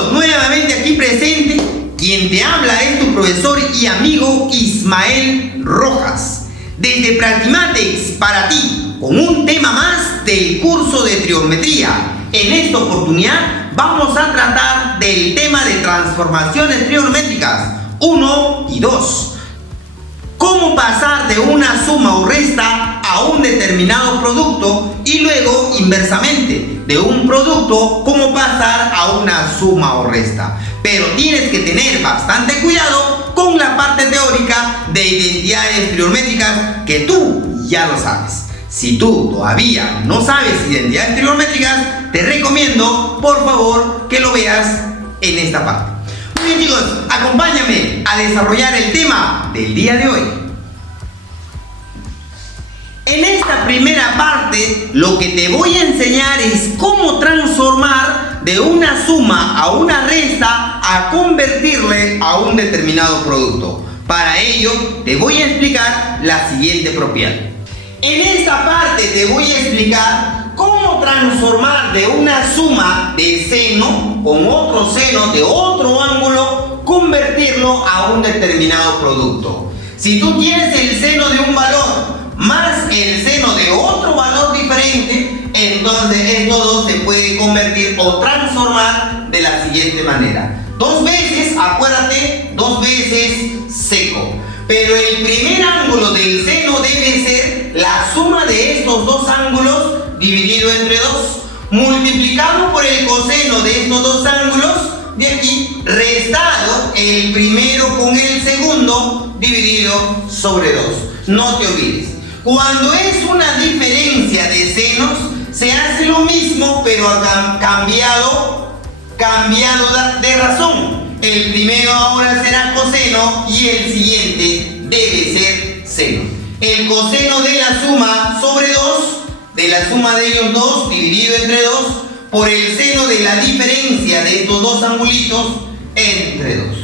chicos, nuevamente aquí presente, quien te habla es tu profesor y amigo Ismael Rojas, desde Practimatex para ti, con un tema más del curso de trigonometría. En esta oportunidad vamos a tratar del tema de transformaciones trigonométricas 1 y 2. Cómo pasar de una suma o resta a un determinado producto y luego inversamente, de un producto, cómo pasar a una suma o resta. Pero tienes que tener bastante cuidado con la parte teórica de identidades trigonométricas que tú ya lo sabes. Si tú todavía no sabes identidades trigonométricas, te recomiendo, por favor, que lo veas en esta parte. Muy bien, chicos, acompáñame a desarrollar el tema del día de hoy. En esta primera parte, lo que te voy a enseñar es cómo transformar de una suma a una resta a convertirle a un determinado producto. Para ello, te voy a explicar la siguiente propiedad. En esta parte te voy a explicar cómo transformar de una suma de seno con otro seno de otro ángulo, convertirlo a un determinado producto. Si tú tienes el seno de un valor más el seno de otro valor diferente, entonces estos dos se puede convertir o transformar de la siguiente manera. Dos veces, acuérdate, dos veces seco. Pero el primer ángulo del seno debe ser la suma de estos dos ángulos dividido entre 2, multiplicado por el coseno de estos dos ángulos de aquí, restado el primero con el segundo dividido sobre 2. No te olvides, cuando es una diferencia de senos se hace lo mismo, pero cambiado de razón. El primero ahora será coseno y el siguiente debe ser seno. El coseno de la suma sobre 2, de la suma de ellos dos dividido entre 2, por el seno de la diferencia de estos dos angulitos entre 2.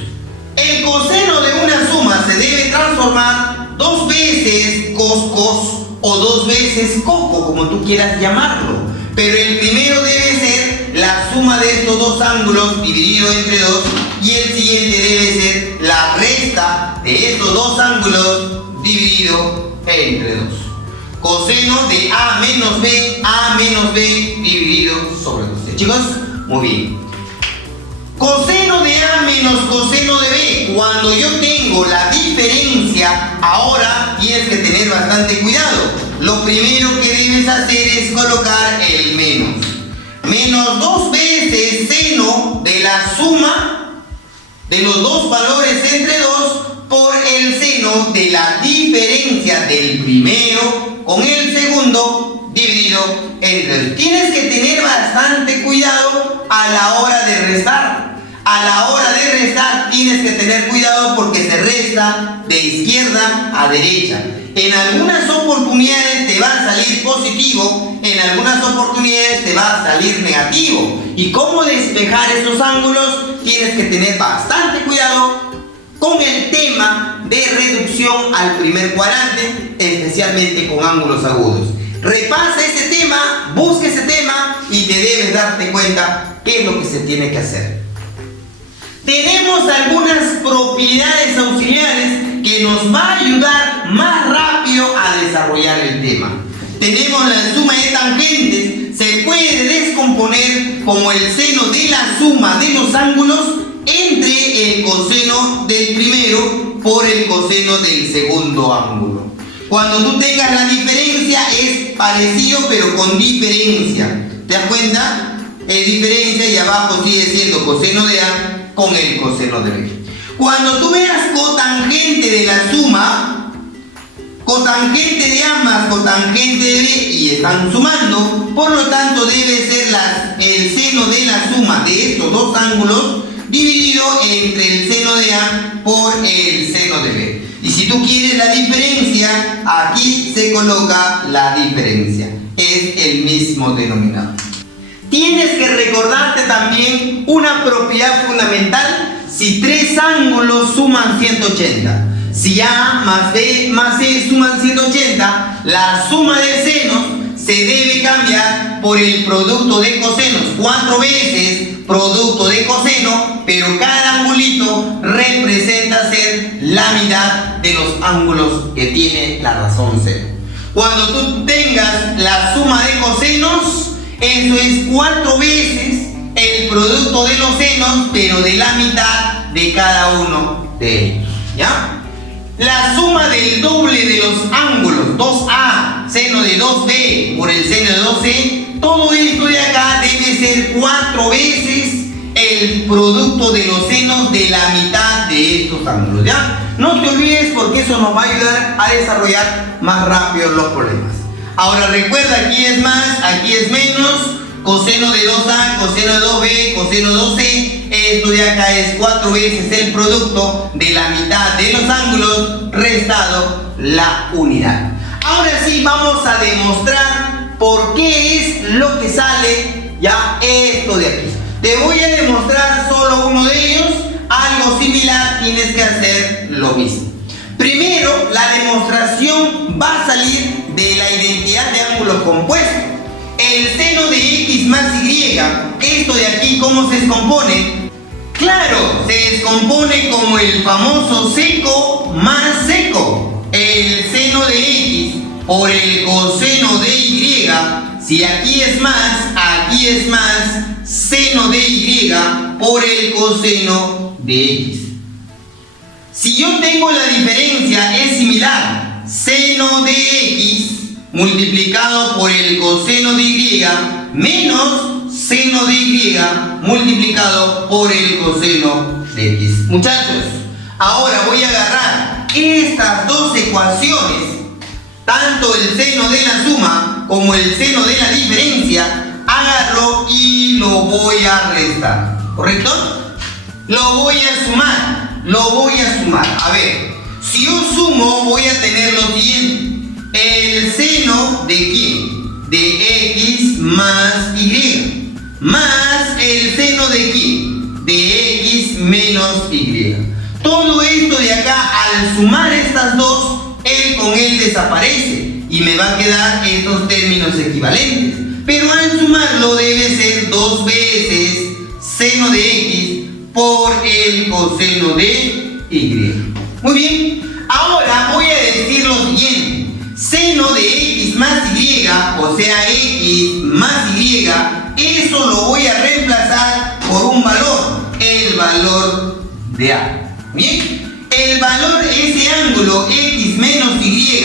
El coseno de una suma se debe transformar dos veces cos o dos veces coco, como tú quieras llamarlo. Pero el primero debe ser la suma de estos dos ángulos dividido entre 2 y el siguiente debe ser la resta de estos dos ángulos dividido entre 2. Coseno de A menos B dividido sobre 2. Chicos, muy bien. Coseno de A menos coseno de B. Cuando yo tengo la diferencia, ahora tienes que tener bastante cuidado. Lo primero que debes hacer es colocar el menos. Menos dos veces seno de la suma de los dos valores entre 2 por el seno de la diferencia del primero con el segundo dividido entre 2. Tienes que tener bastante cuidado a la hora de restar. A la hora de restar tienes que tener cuidado porque se resta de izquierda a derecha. En algunas oportunidades te va a salir positivo, en algunas oportunidades te va a salir negativo. Y cómo despejar esos ángulos, tienes que tener bastante cuidado con el tema de reducción al primer cuadrante, especialmente con ángulos agudos. Repasa ese tema, busca ese tema y te debes darte cuenta qué es lo que se tiene que hacer. Tenemos algunas propiedades auxiliares que nos va a ayudar más rápido a desarrollar el tema. Tenemos la suma de tangentes, se puede descomponer como el seno de la suma de los ángulos entre el coseno del primero por el coseno del segundo ángulo. Cuando tú tengas la diferencia es parecido pero con diferencia. ¿Te das cuenta? Es diferencia y abajo sigue siendo coseno de A con el coseno de B. Cuando tú veas cotangente de la suma, cotangente de A más cotangente de B y están sumando, por lo tanto debe ser el seno de la suma de estos dos ángulos dividido entre el seno de A por el seno de B. Y si tú quieres la diferencia, aquí se coloca la diferencia. Es el mismo denominador. Tienes que recordarte también una propiedad fundamental si tres ángulos suman 180. Si A más B más C suman 180, la suma de senos se debe cambiar por el producto de cosenos. 4 veces producto de coseno, pero cada angulito representa ser la mitad de los ángulos que tiene la razón cero. Cuando tú tengas la suma de cosenos, eso es 4 veces el producto de los senos, pero de la mitad de cada uno de ellos, ¿ya? La suma del doble de los ángulos, 2A, seno de 2B por el seno de 2C, todo esto de acá debe ser 4 veces el producto de los senos de la mitad de estos ángulos, ¿ya? No te olvides porque eso nos va a ayudar a desarrollar más rápido los problemas. Ahora recuerda, aquí es más, aquí es menos, coseno de 2A, coseno de 2B, coseno de 2C, esto de acá es 4 veces el producto de la mitad de los ángulos restado la unidad. Ahora sí vamos a demostrar por qué es lo que sale ya esto de aquí. Te voy a demostrar solo uno de ellos, algo similar tienes que hacer lo mismo. Primero, la demostración va a salir de la identidad de ángulos compuestos. El seno de x más y, esto de aquí, ¿cómo se descompone? Claro, se descompone como el famoso seco más seco. El seno de x por el coseno de y, si aquí es más, seno de y por el coseno de x. Si yo tengo la diferencia, es similar, seno de x multiplicado por el coseno de y menos seno de y multiplicado por el coseno de x. Muchachos, ahora voy a agarrar estas dos ecuaciones, tanto el seno de la suma como el seno de la diferencia, agarro y lo voy a restar, ¿correcto? Lo voy a sumar, a ver, si yo sumo voy a tener lo siguiente. El seno de ¿quién? De x más y, más el seno de ¿quién? De x menos y. Todo esto de acá, al sumar estas dos, el con él desaparece y me va a quedar estos términos equivalentes. Pero al sumarlo debe ser 2 veces seno de x por el coseno de y. Muy bien, ahora voy a decir lo siguiente. Seno de x más y, o sea x más y, eso lo voy a reemplazar por un valor, el valor de a. Bien, el valor, ese ángulo x menos y,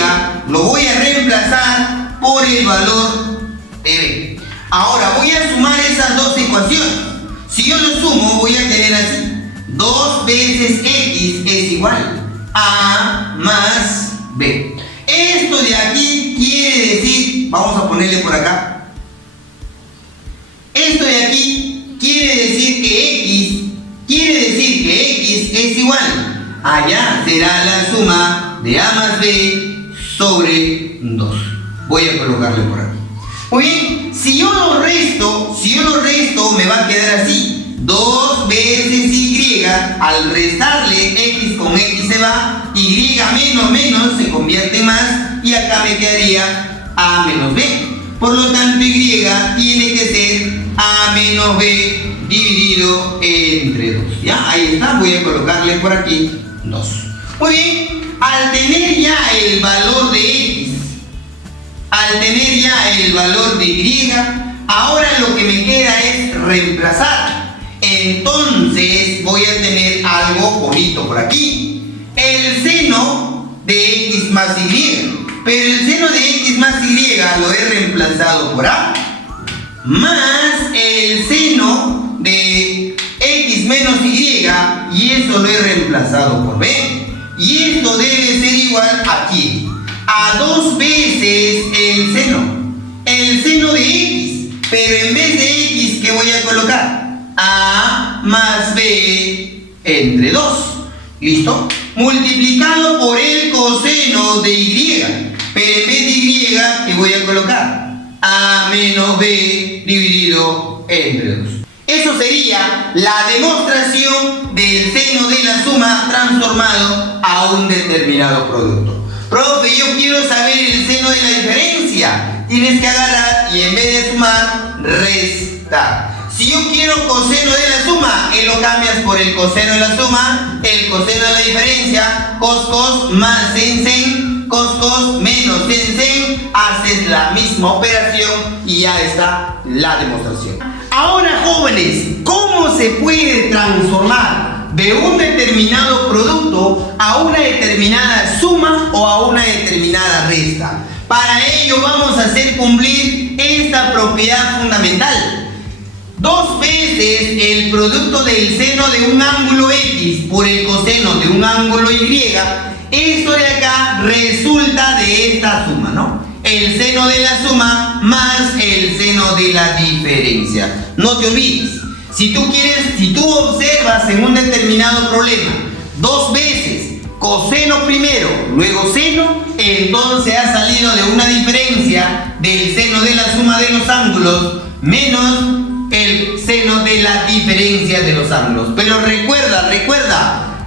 lo voy a reemplazar por el valor de b. Ahora voy a sumar esas dos ecuaciones. Si yo lo sumo voy a tener así: 2 veces x es igual a más b. Esto de aquí quiere decir, vamos a ponerle por acá, esto de aquí quiere decir que x es igual a, ya será la suma de a más b sobre 2. Voy a colocarle por aquí. Muy bien, si yo lo resto me va a quedar así: 2 veces y, al restarle x con x se va, y menos se convierte en más, y acá me quedaría a menos b. Por lo tanto, y tiene que ser a menos b dividido entre 2. ¿Ya? Ahí está, voy a colocarle por aquí 2. Muy bien, al tener ya el valor de x, al tener ya el valor de y, ahora lo que me queda es reemplazar. Entonces voy a tener algo bonito por aquí: el seno de x más y, pero el seno de x más y lo he reemplazado por a, más el seno de x menos y eso lo he reemplazado por b, y esto debe ser igual aquí a 2 veces el seno de x, pero en vez de x, ¿qué voy a colocar? A más b entre 2. ¿Listo? Multiplicado por el coseno de y, pero en vez de y, ¿qué voy a colocar? A menos b dividido entre 2. Eso sería la demostración del seno de la suma transformado a un determinado producto. Profe, yo quiero saber el seno de la diferencia. Tienes que agarrar y en vez de sumar, restar. Si yo quiero coseno de la suma, lo cambias por el coseno de la suma, el coseno de la diferencia, cos más sen, cos menos sen, haces la misma operación y ya está la demostración. Ahora, jóvenes, ¿cómo se puede transformar de un determinado producto a una determinada suma o a una determinada resta? Para ello vamos a hacer cumplir esta propiedad fundamental. 2 veces el producto del seno de un ángulo X por el coseno de un ángulo Y, esto de acá resulta de esta suma, ¿no? El seno de la suma más el seno de la diferencia. No te olvides, si tú observas en un determinado problema 2 veces coseno primero, luego seno, entonces ha salido de una diferencia del seno de la suma de los ángulos menos el seno de la diferencia de los ángulos. Pero recuerda,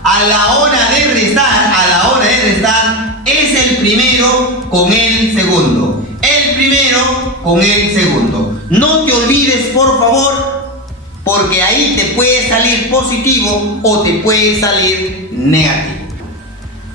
a la hora de restar, es el primero con el segundo. El primero con el segundo. No te olvides, por favor, porque ahí te puede salir positivo o te puede salir negativo.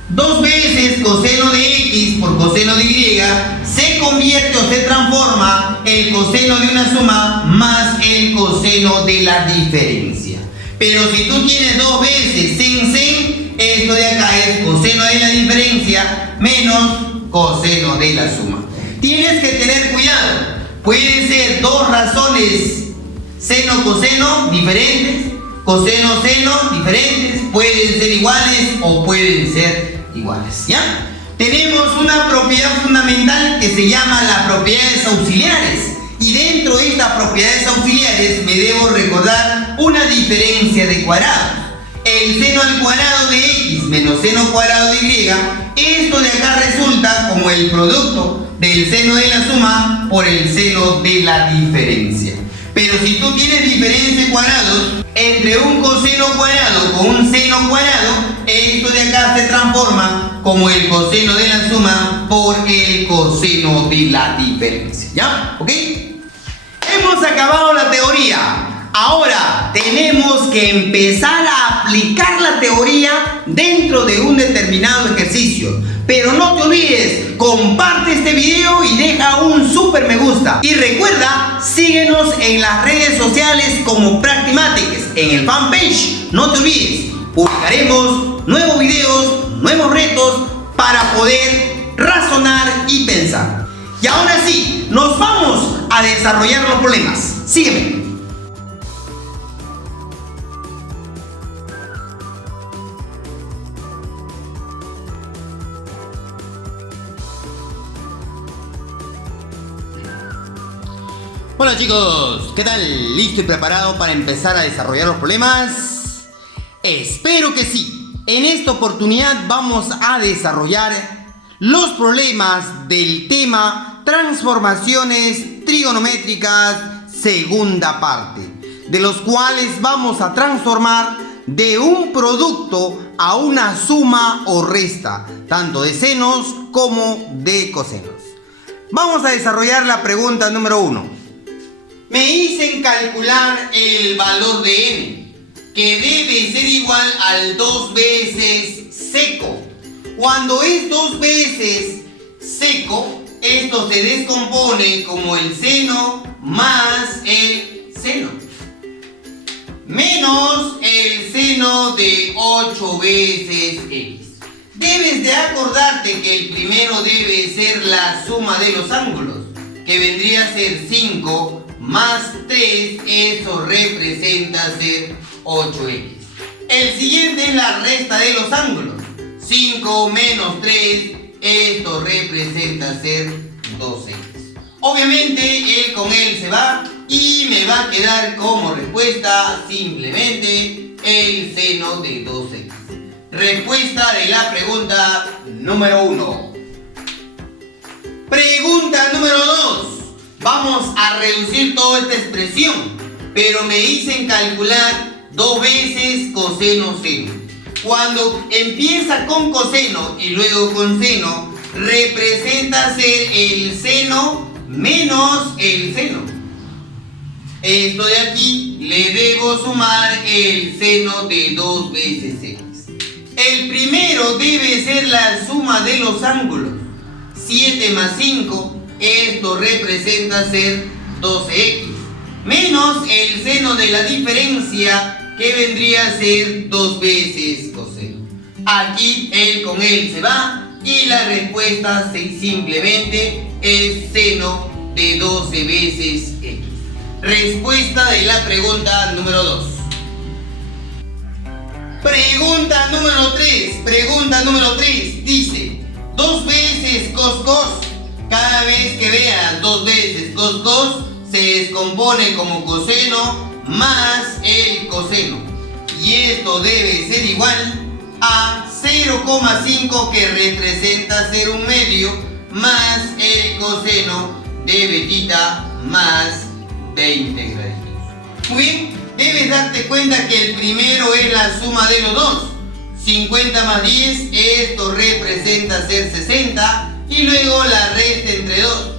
2 veces coseno de X por coseno de Y se convierte o se transforma el coseno de una suma más el coseno de la diferencia. Pero si tú tienes 2 veces sen, esto de acá es coseno de la diferencia menos coseno de la suma. Tienes que tener cuidado. Pueden ser 2 razones seno-coseno diferentes, coseno-seno diferentes, pueden ser iguales o pueden ser iguales, ¿ya? Tenemos una propiedad fundamental que se llama las propiedades auxiliares, y dentro de estas propiedades auxiliares me debo recordar una diferencia de cuadrados. El seno al cuadrado de X menos seno cuadrado de Y, esto de acá resulta como el producto del seno de la suma por el seno de la diferencia. Pero si tú tienes diferencia de cuadrados entre un coseno cuadrado con un seno cuadrado, esto de acá se transforma como el coseno de la suma por el coseno de la diferencia. ¿Ya? ¿Ok? Hemos acabado la teoría. Ahora tenemos que empezar a aplicar la teoría dentro de un determinado ejercicio. Pero no te olvides, comparte este video y deja un super me gusta. Y recuerda, síguenos en las redes sociales como Practimatic, en el fanpage. No te olvides, publicaremos nuevos videos, nuevos retos para poder razonar y pensar. Y ahora sí, nos vamos a desarrollar los problemas. Sígueme. Hola chicos, ¿qué tal? ¿Listo y preparado para empezar a desarrollar los problemas? Espero que sí. En esta oportunidad vamos a desarrollar los problemas del tema transformaciones trigonométricas segunda parte, de los cuales vamos a transformar de un producto a una suma o resta, tanto de senos como de cosenos. Vamos a desarrollar la pregunta número 1. Me dicen calcular el valor de n, que debe ser igual al 2 veces seco. Cuando es 2 veces seco, esto se descompone como el seno más el seno, menos el seno de 8 veces x. Debes de acordarte que el primero debe ser la suma de los ángulos, que vendría a ser 5 más 3, eso representa ser 8x. El siguiente es la resta de los ángulos. 5 menos 3, esto representa ser 2x. Obviamente él con él se va y me va a quedar como respuesta simplemente el seno de 2x. Respuesta de la pregunta número 1. Pregunta número 2. Vamos a reducir toda esta expresión, pero me dicen calcular 2 veces coseno seno. Cuando empieza con coseno y luego con seno, representa ser el seno menos el seno. Esto de aquí le debo sumar el seno de 2 veces x. El primero debe ser la suma de los ángulos. 7 más 5, esto representa ser 12x, menos el seno de la diferencia, que vendría a ser 2 veces coseno. Aquí el con él se va y la respuesta simplemente es seno de 12 veces x. Respuesta de la pregunta número 2. Pregunta número 3 dice 2 veces cos cos. Cada vez que veas 2 veces cos cos se descompone como coseno más el coseno, y esto debe ser igual a 0,5, que representa ser un medio, más el coseno de betita más 20 graditos. Muy bien, debes darte cuenta que el primero es la suma de los dos. 50 más 10, esto representa ser 60, y luego la resta entre 2.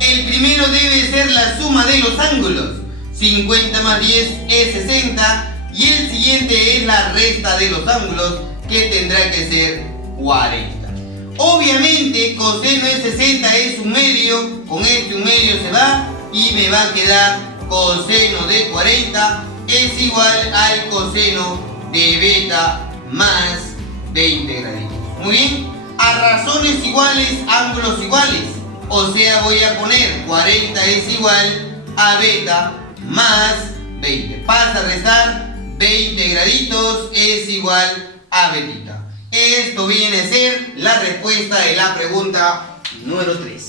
El primero debe ser la suma de los ángulos. 50 más 10 es 60, y el siguiente es la resta de los ángulos, que tendrá que ser 40. Obviamente coseno de 60 es un medio, con este un medio se va y me va a quedar coseno de 40 es igual al coseno de beta más 20 graditos. Muy bien, a razones iguales, ángulos iguales, o sea voy a poner 40 es igual a beta más 20. Pasa a restar, 20 graditos es igual a betita. Esto viene a ser la respuesta de la pregunta número 3.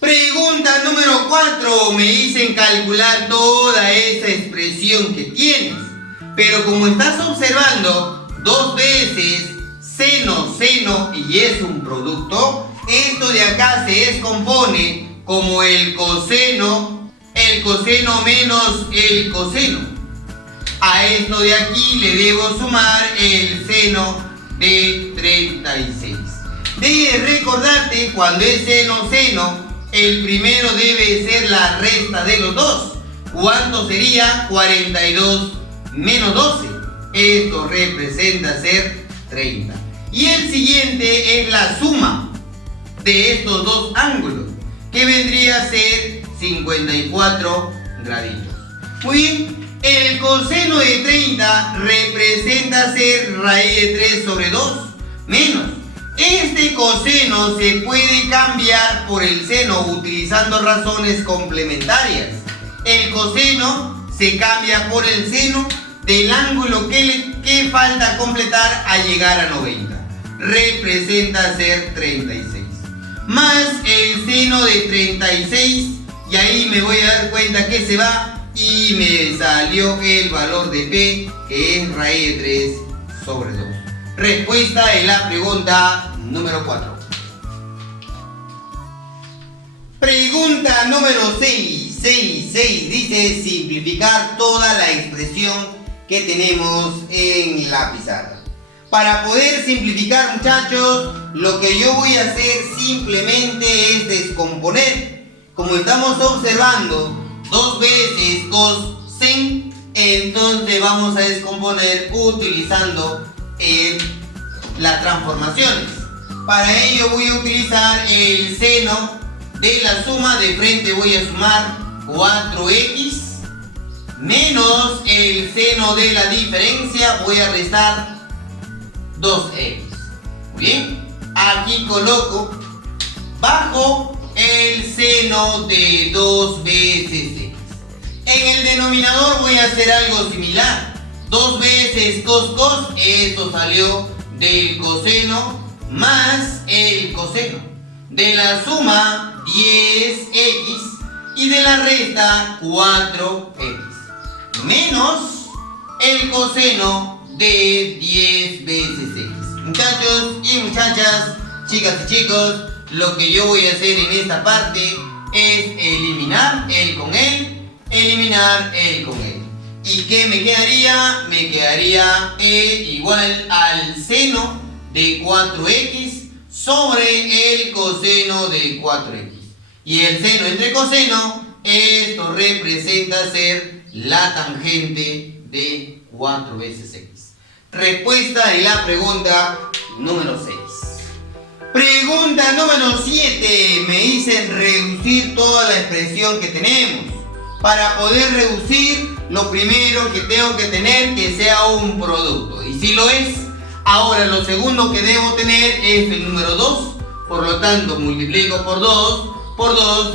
Pregunta número 4. Me dicen calcular toda esa expresión que tienes. Pero como estás observando, 2 veces seno, seno y es un producto, esto de acá se descompone como el coseno menos el coseno. A esto de aquí le debo sumar el seno de 36. Debes recordarte, cuando es seno, seno, el primero debe ser la resta de los dos. ¿Cuánto sería? 42 menos 12. Esto representa ser 30. Y el siguiente es la suma de estos dos ángulos, que vendría a ser 54 graditos. Muy bien. El coseno de 30 representa ser raíz de 3 sobre 2 menos. Este coseno se puede cambiar por el seno utilizando razones complementarias. El coseno se cambia por el seno del ángulo que falta completar a llegar a 90. Representa ser 36. Más el seno de 36, y ahí me voy a dar cuenta que se va. Y me salió el valor de P, que es raíz de 3 sobre 2. Respuesta de la pregunta número 4. Pregunta número 6. Dice simplificar toda la expresión que tenemos en la pizarra. Para poder simplificar, muchachos, lo que yo voy a hacer simplemente es descomponer. Como estamos observando, 2 veces cos sen, entonces vamos a descomponer utilizando las transformaciones. Para ello voy a utilizar el seno de la suma. De frente voy a sumar 4x menos el seno de la diferencia, voy a restar 2x. Muy bien, aquí coloco bajo el seno de 2 veces x. En el denominador voy a hacer algo similar. 2 veces cos cos, esto salió del coseno más el coseno. De la suma 10x y de la resta 4x. Menos el coseno de 10 veces x. Muchachos y muchachas, chicas y chicos, lo que yo voy a hacer en esta parte es eliminar el con él, eliminar el con él. ¿Y qué me quedaría? Me quedaría igual al seno de 4x sobre el coseno de 4x. Y el seno entre coseno Esto representa ser la tangente de 4 veces x. Respuesta de la pregunta número 6. Pregunta número 7. Me dicen reducir toda la expresión que tenemos. Para poder reducir, lo primero que tengo que tener que sea un producto. Y si lo es, ahora lo segundo que debo tener es el número 2. Por lo tanto, multiplico por 2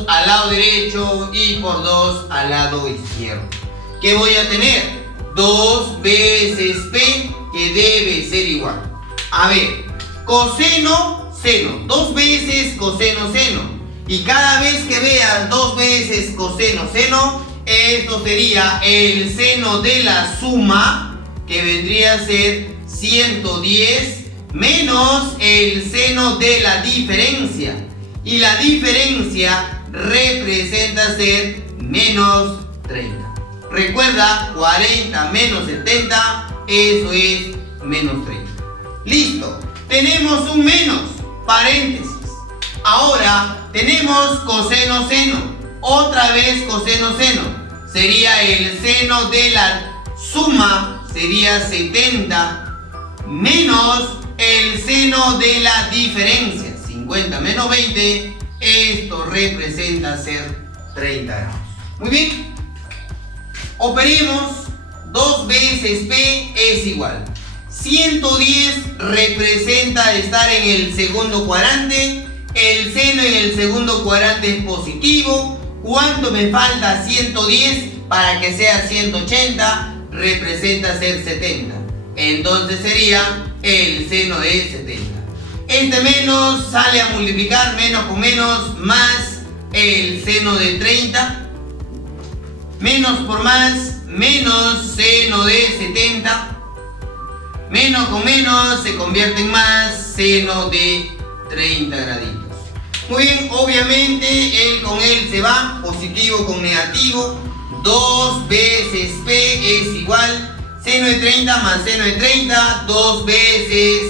al lado derecho y por 2 al lado izquierdo. ¿Qué voy a tener? 2 veces p, que debe ser igual. A ver, coseno, seno. 2 veces coseno, seno. Y cada vez que veas 2 veces coseno, seno, esto sería el seno de la suma, que vendría a ser 110, menos el seno de la diferencia. Y la diferencia representa ser menos 30. Recuerda, 40 menos 70, eso es menos 30. Listo, tenemos un menos, paréntesis. Ahora tenemos coseno, seno. Otra vez coseno, seno. Sería el seno de la suma, sería 70, menos el seno de la diferencia, 50 menos 20, esto representa ser 30 grados. Muy bien. Operemos. 2 veces p es igual. 110 representa estar en el segundo cuadrante. El seno en el segundo cuadrante es positivo. ¿Cuánto me falta? 110 para que sea 180. Representa ser 70. Entonces sería el seno de 70. Este menos sale a multiplicar, menos con menos, más el seno de 30. Menos por más, menos seno de 70. Menos con menos se convierte en más, seno de 30 graditos. Muy bien, obviamente él con él se va, positivo con negativo. 2 veces p es igual seno de 30 más seno de 30, 2 veces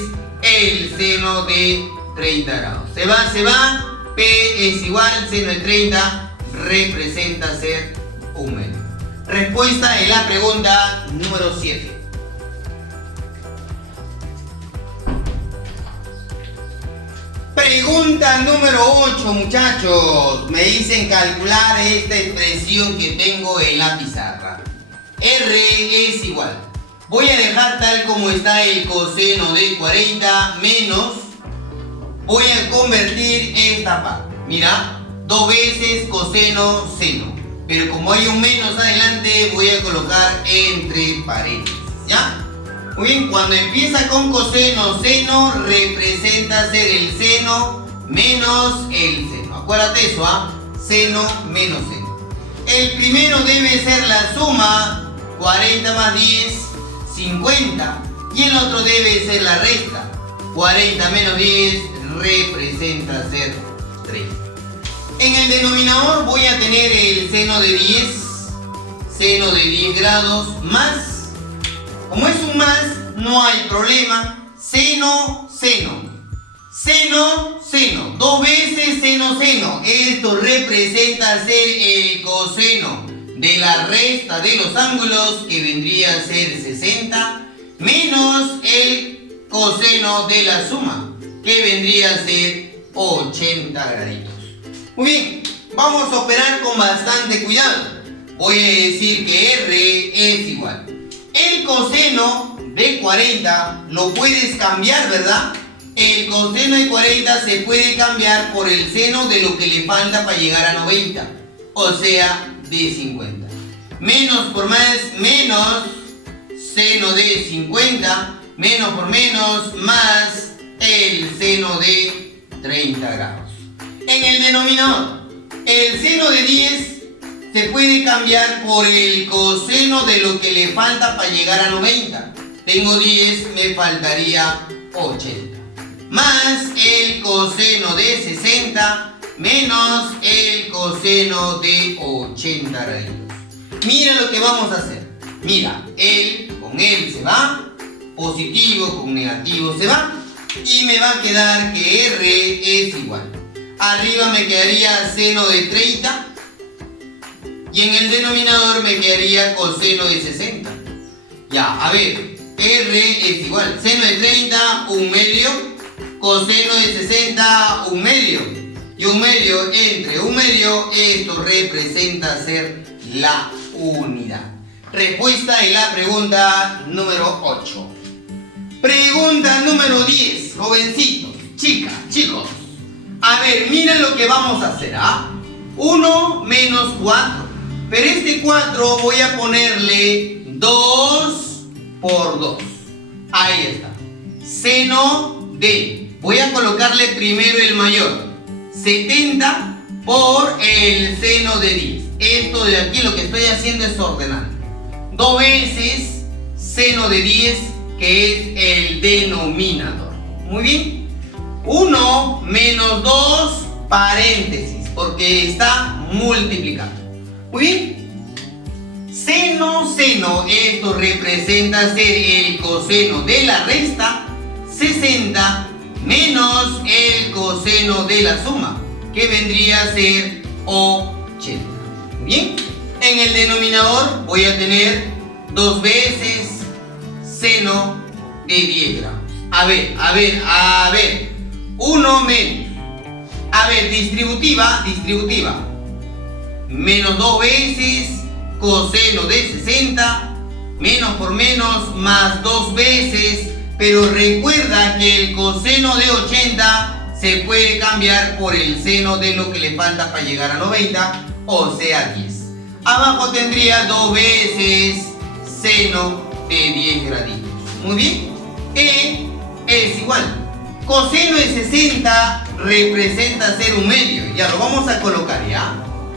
el seno de 30 grados. Se va, p es igual, seno de 30 representa ser 1 medio. Respuesta de la pregunta número 7. Pregunta número 8, muchachos. Me dicen calcular esta expresión que tengo en la pizarra. R es igual. Voy a dejar tal como está el coseno de 40 menos. Voy a convertir esta parte. Mira, 2 veces coseno, seno. Pero como hay un menos adelante, voy a colocar entre paréntesis. ¿Ya? Muy bien, cuando empieza con coseno, seno, representa ser el seno menos el seno. Acuérdate eso, ¿ah? Seno menos seno. El primero debe ser la suma, 40 más 10, 50. Y el otro debe ser la resta. 40 menos 10 representa ser 30. En el denominador voy a tener el seno de 10, seno de 10 grados más. Como es un más, no hay problema. Seno, seno. Seno, seno. 2 veces seno, seno. Esto representa ser el coseno de la resta de los ángulos, que vendría a ser 60, menos el coseno de la suma, que vendría a ser 80 graditos. Muy bien, vamos a operar con bastante cuidado. Voy a decir que R es igual. El coseno de 40 lo puedes cambiar, ¿verdad? El coseno de 40 se puede cambiar por el seno de lo que le falta para llegar a 90. O sea, de 50. Menos por más, menos seno de 50. Menos por menos, más el seno de 30 grados. En el denominador, el seno de 10 se puede cambiar por el coseno de lo que le falta para llegar a 90. Tengo 10, me faltaría 80. Más el coseno de 60 menos el coseno de 80 graditos. Mira lo que vamos a hacer. Mira, él con él se va, positivo con negativo se va, y me va a quedar que R es igual. Arriba me quedaría seno de 30 Y en el denominador me quedaría coseno de 60. Ya, a ver, R es igual. Seno de 30, 1/2. Coseno de 60, 1/2. Y 1/2 entre 1/2, esto representa ser la unidad. Respuesta de la pregunta número 8. Pregunta número 10, jovencitos, chicas, chicos. A ver, miren lo que vamos a hacer, ¿ah? 1 menos 4. Pero este 4 voy a ponerle 2 por 2. Ahí está. Seno de. Voy a colocarle primero el mayor. 70 por el seno de 10. Esto de aquí lo que estoy haciendo es ordenar. 2 veces seno de 10, que es el denominador. Muy bien. 1 menos 2, paréntesis, porque está multiplicando. Muy bien. Seno, seno, esto representa ser el coseno de la resta, 60 menos el coseno de la suma, que vendría a ser 80. Bien, en el denominador voy a tener 2 veces seno de 10 grados. A ver, 1 menos. A ver, distributiva. Menos 2 veces coseno de 60, menos por menos, más 2 veces. Pero recuerda que el coseno de 80 se puede cambiar por el seno de lo que le falta para llegar a 90, o sea 10. Abajo tendría 2 veces seno de 10 graditos. Muy bien. E es igual. Coseno de 60 representa ser 1/2. Ya lo vamos a colocar, ¿ya?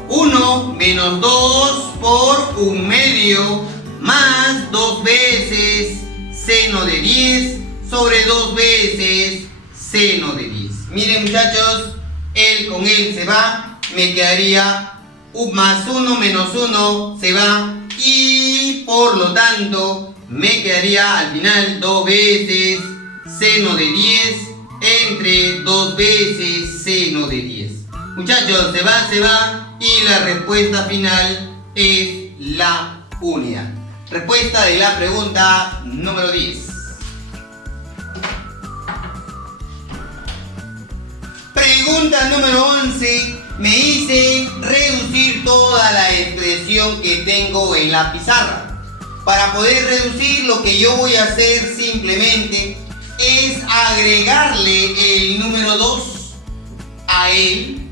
1 menos 2 por 1/2 más 2 veces seno de 10 sobre 2 veces seno de 10. Miren, muchachos, él con él se va, me quedaría más 1 menos 1 se va, y por lo tanto me quedaría al final 2 veces seno de 10 entre 2 veces seno de 10. Muchachos, se va, y la respuesta final es la unidad. Respuesta de la pregunta número 10. Pregunta número 11. Me dice reducir toda la expresión que tengo en la pizarra. Para poder reducir, lo que yo voy a hacer simplemente es agregarle el número 2 a él,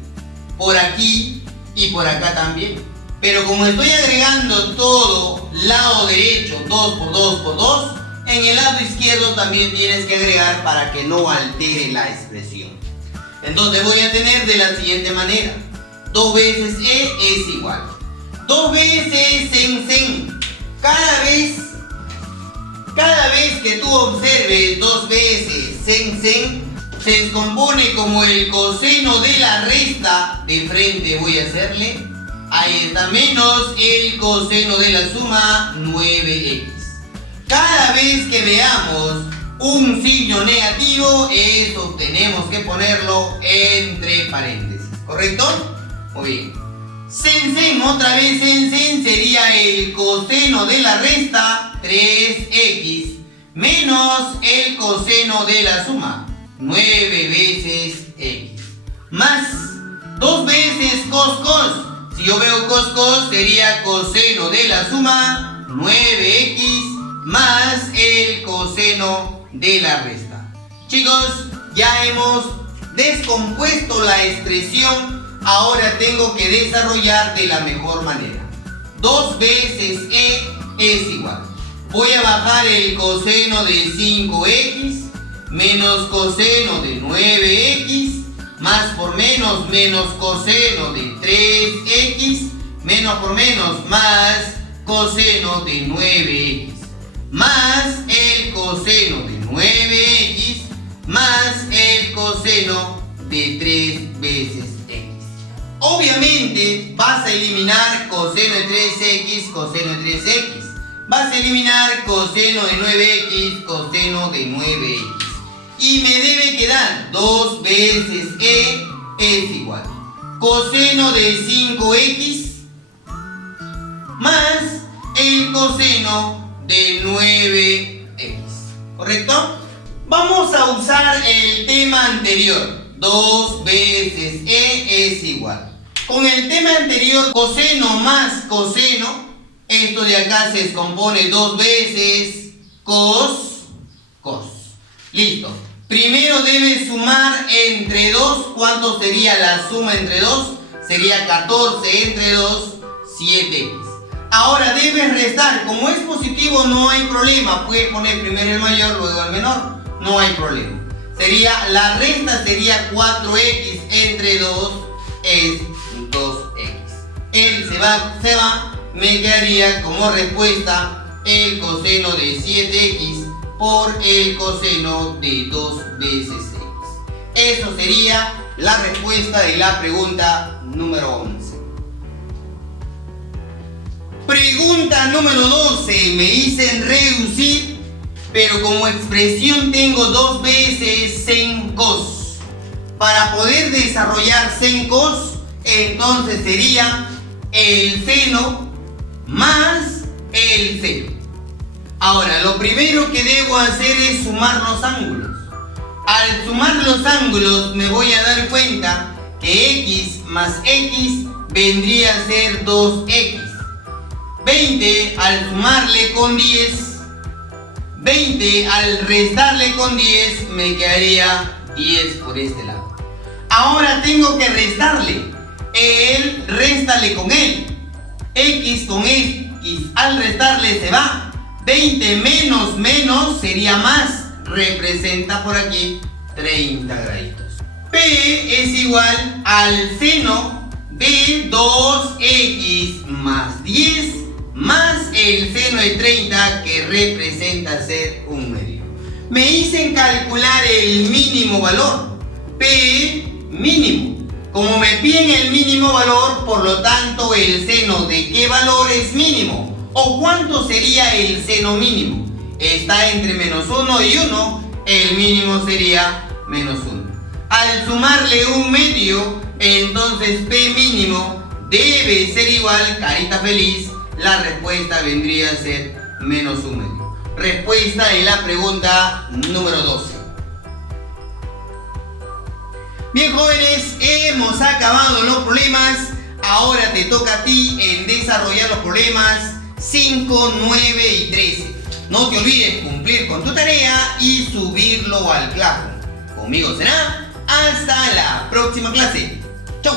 por aquí y por acá también. Pero como estoy agregando todo lado derecho, 2 por 2 por 2, en el lado izquierdo también tienes que agregar para que no altere la expresión. Entonces voy a tener de la siguiente manera. 2 veces E es igual. 2 veces sen. Cada vez que tú observes 2 veces sen, se descompone como el coseno de la resta. De frente voy a hacerle, ahí está, menos el coseno de la suma, 9x. Cada vez que veamos un signo negativo, eso tenemos que ponerlo entre paréntesis, ¿correcto? Muy bien. Sen, otra vez sen, sería el coseno de la resta, 3x, menos el coseno de la suma, 9 veces x, más 2 veces cos. Si yo veo cos, sería coseno de la suma, 9x, más el coseno de la resta. Chicos, ya hemos descompuesto la expresión. Ahora tengo que desarrollar de la mejor manera. 2 veces E es igual. Voy a bajar el coseno de 5x menos coseno de 9x, más por menos coseno de 3x, menos por menos más coseno de 9x, más el coseno de 9x, más el coseno de 3 veces x. Obviamente vas a eliminar coseno de 3x, coseno de 3x. Vas a eliminar coseno de 9x, coseno de 9x. Y me debe quedar 2 veces E es igual. Coseno de 5x más el coseno de 9x. ¿Correcto? Vamos a usar el tema anterior. 2 veces e es igual. Con el tema anterior, coseno más coseno, esto de acá se descompone 2 veces cos. Listo. Primero debes sumar entre 2. ¿Cuánto sería la suma entre 2? Sería 14 entre 2, 7x. Ahora debes restar. Como es positivo no hay problema. Puedes poner primero el mayor, luego el menor. No hay problema. La resta sería 4x entre 2 es 2x. Él se va. Me quedaría como respuesta el coseno de 7x por el coseno de 2 veces x. Eso sería la respuesta de la pregunta número 11. Pregunta número 12. Me dicen reducir, pero como expresión tengo 2 veces sen cos. Para poder desarrollar sen cos, entonces sería el seno más el seno. Ahora, lo primero que debo hacer es sumar los ángulos. Al sumar los ángulos me voy a dar cuenta que x más x vendría a ser 2x. 20 al sumarle con 10, 20 al restarle con 10 me quedaría 10 por este lado. Ahora tengo que restarle. Él, réstale con él. X con x al restarle se va. 20 menos menos sería más. Representa por aquí 30 graditos. P es igual al seno de 2x más 10 más el seno de 30 que representa ser 1/2. Me dicen calcular el mínimo valor. P mínimo. Como me piden el mínimo valor, por lo tanto el seno de qué valor es mínimo. ¿O cuánto sería el seno mínimo? Está entre -1 y 1, el mínimo sería -1. Al sumarle 1/2, entonces P mínimo debe ser igual, carita feliz, la respuesta vendría a ser -1/2. Respuesta de la pregunta número 12. Bien, jóvenes, hemos acabado los problemas. Ahora te toca a ti en desarrollar los problemas 5, 9 y 13. No te olvides cumplir con tu tarea y subirlo al Classroom. Conmigo será hasta la próxima clase. ¡Chau!